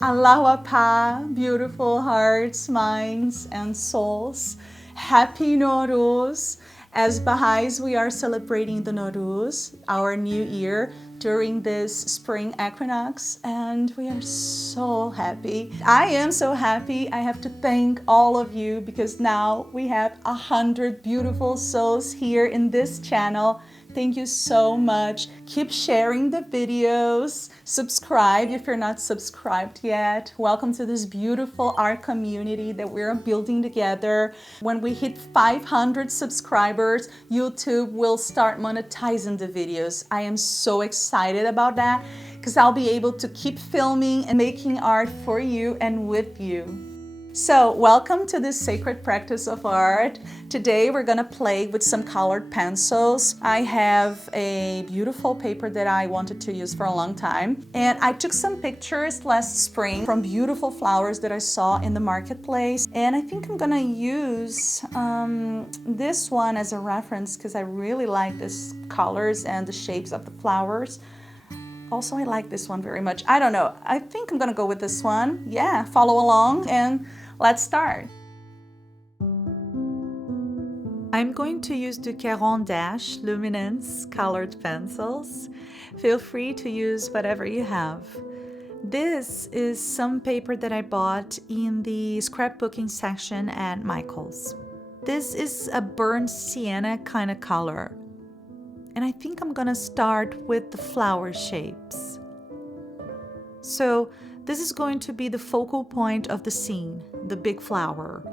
Aloha, beautiful hearts, minds, and souls. Happy Naw-Rúz. As Baha'is, we are celebrating the Naw-Rúz, our new year, during this spring equinox, and we are so happy. I am so happy. I have to thank all of you because now we have 100 beautiful souls here in this channel. Thank you so much. Keep sharing the videos. Subscribe if you're not subscribed yet. Welcome to this beautiful art community that we're building together. When we hit 500 subscribers, YouTube will start monetizing the videos. I am so excited about that because I'll be able to keep filming and making art for you and with you. So, welcome to this sacred practice of art. Today we're gonna play with some colored pencils. I have a beautiful paper that I wanted to use for a long time. And I took some pictures last spring from beautiful flowers that I saw in the marketplace. And I think I'm gonna use this one as a reference because I really like these colors and the shapes of the flowers. Also, I like this one very much. I don't know. I think I'm gonna go with this one. Yeah, follow along and let's start. I'm going to use the Caron Dash Luminance colored pencils. Feel free to use whatever you have. This is some paper that I bought in the scrapbooking section at Michael's. This is a burnt sienna kind of color. And I think I'm gonna start with the flower shapes. So this is going to be the focal point of the scene, the big flower.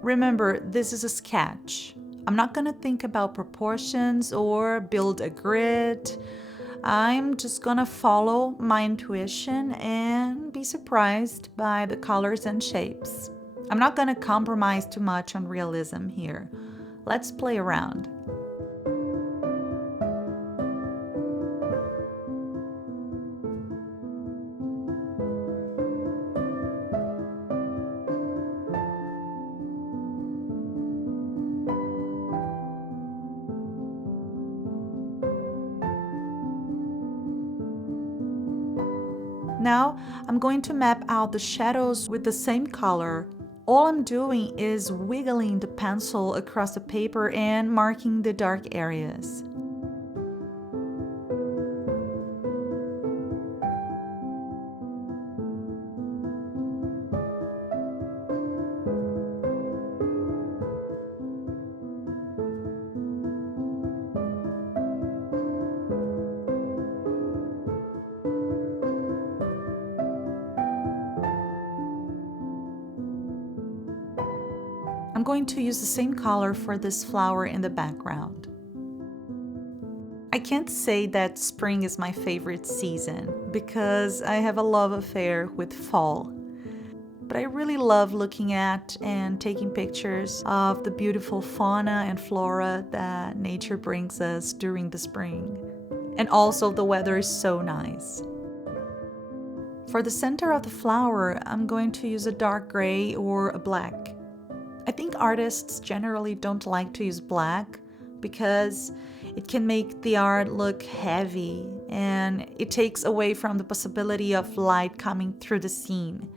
Remember, this is a sketch. I'm not gonna think about proportions or build a grid. I'm just gonna follow my intuition and be surprised by the colors and shapes. I'm not gonna compromise too much on realism here. Let's play around. Now I'm going to map out the shadows with the same color. All I'm doing is wiggling the pencil across the paper and marking the dark areas. I'm going to use the same color for this flower in the background. I can't say that spring is my favorite season because I have a love affair with fall. But I really love looking at and taking pictures of the beautiful fauna and flora that nature brings us during the spring. And also the weather is so nice. For the center of the flower, I'm going to use a dark gray or a black. I think artists generally don't like to use black because it can make the art look heavy and it takes away from the possibility of light coming through the scene.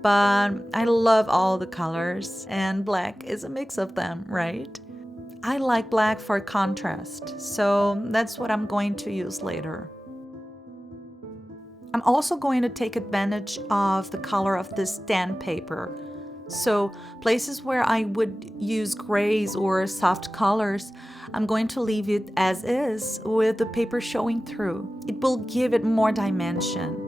But I love all the colors and black is a mix of them, right? I like black for contrast, so that's what I'm going to use later. I'm also going to take advantage of the color of this sandpaper. So places where I would use grays or soft colors, I'm going to leave it as is with the paper showing through. It will give it more dimension.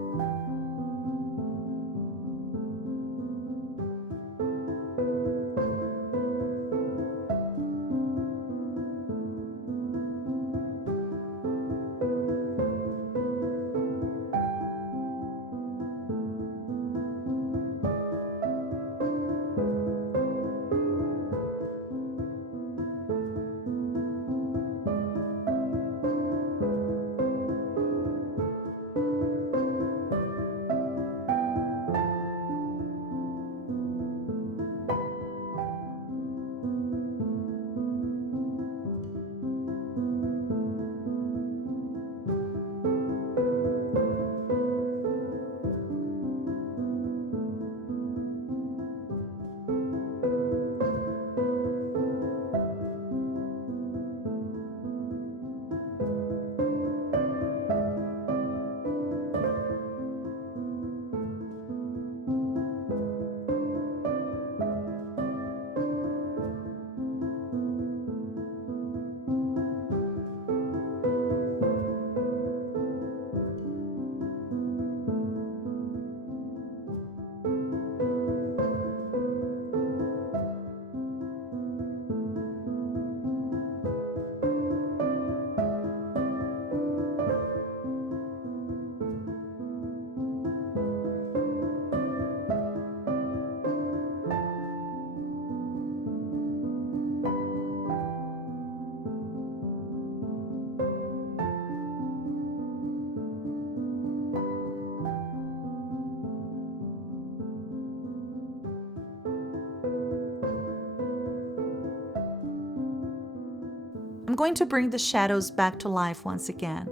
going to bring the shadows back to life once again.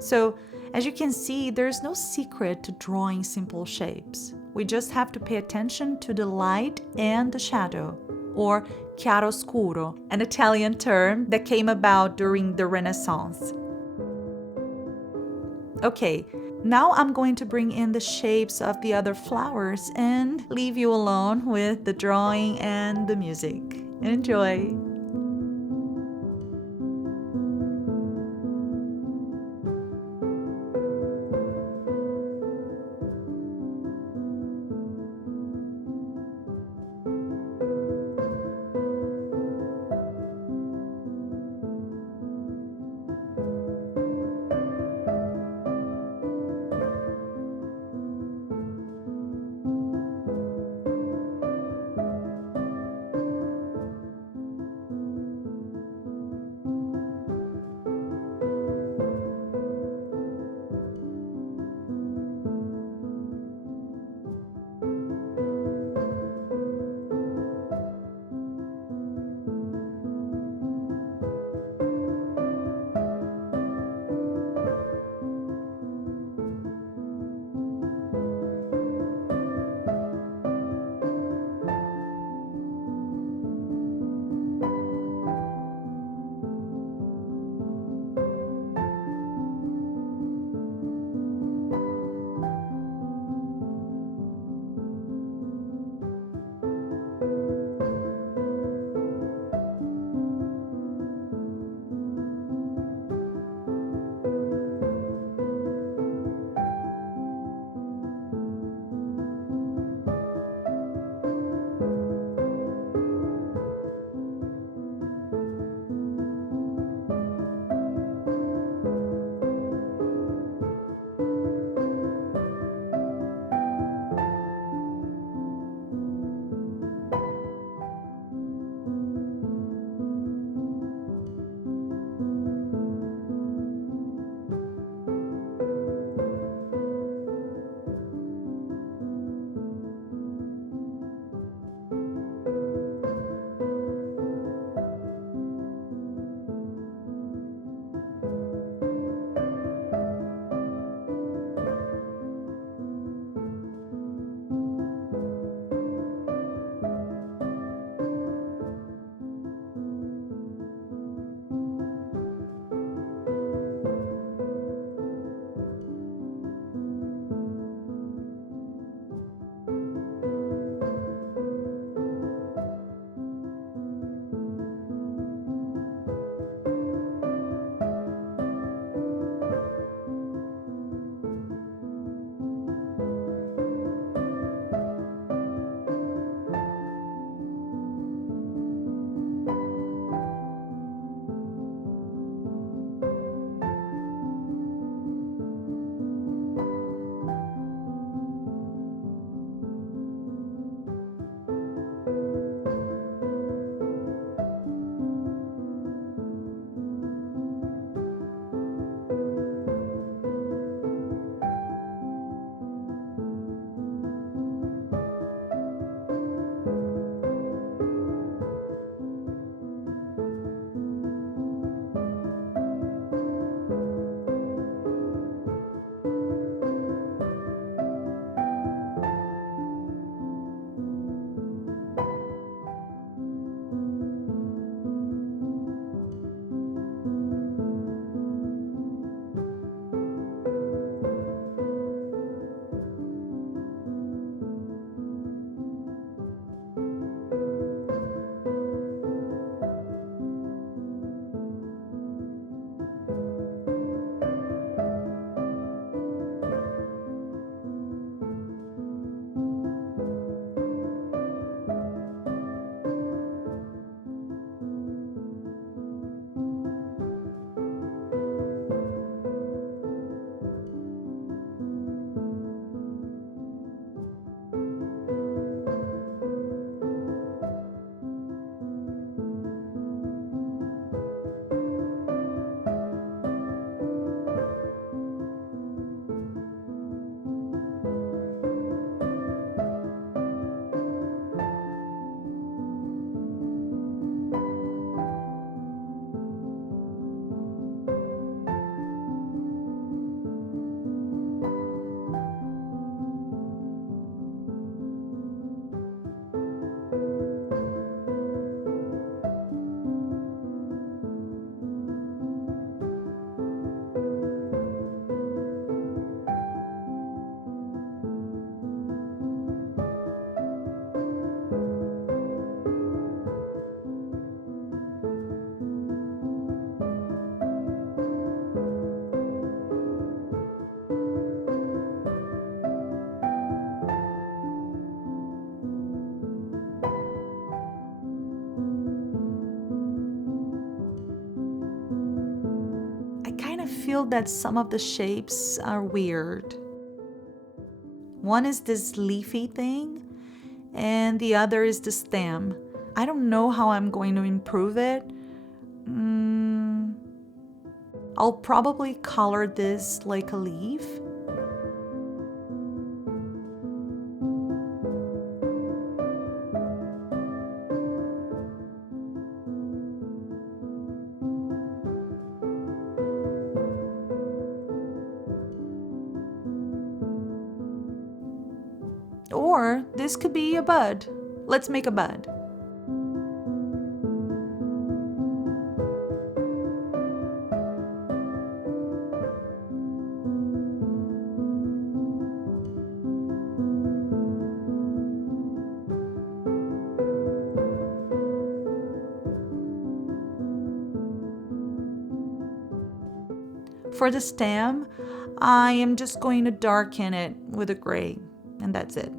So, as you can see, there's no secret to drawing simple shapes. We just have to pay attention to the light and the shadow, or chiaroscuro, an Italian term that came about during the Renaissance. Okay, now I'm going to bring in the shapes of the other flowers and leave you alone with the drawing and the music. Enjoy! feel that some of the shapes are weird. One is this leafy thing, and the other is the stem. I don't know how I'm going to improve it. I'll probably color this like a leaf. Or this could be a bud. Let's make a bud. For the stem, I am just going to darken it with a gray, and that's it.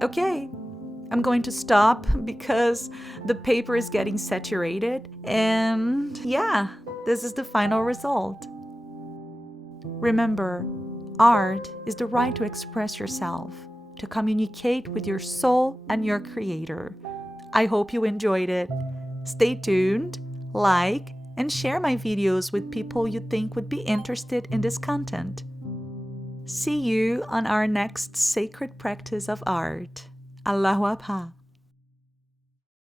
Okay, I'm going to stop because the paper is getting saturated, and yeah, this is the final result. Remember, art is the right to express yourself, to communicate with your soul and your creator. I hope you enjoyed it. Stay tuned, like, and share my videos with people you think would be interested in this content. See you on our next sacred practice of art. Allahu Akbar.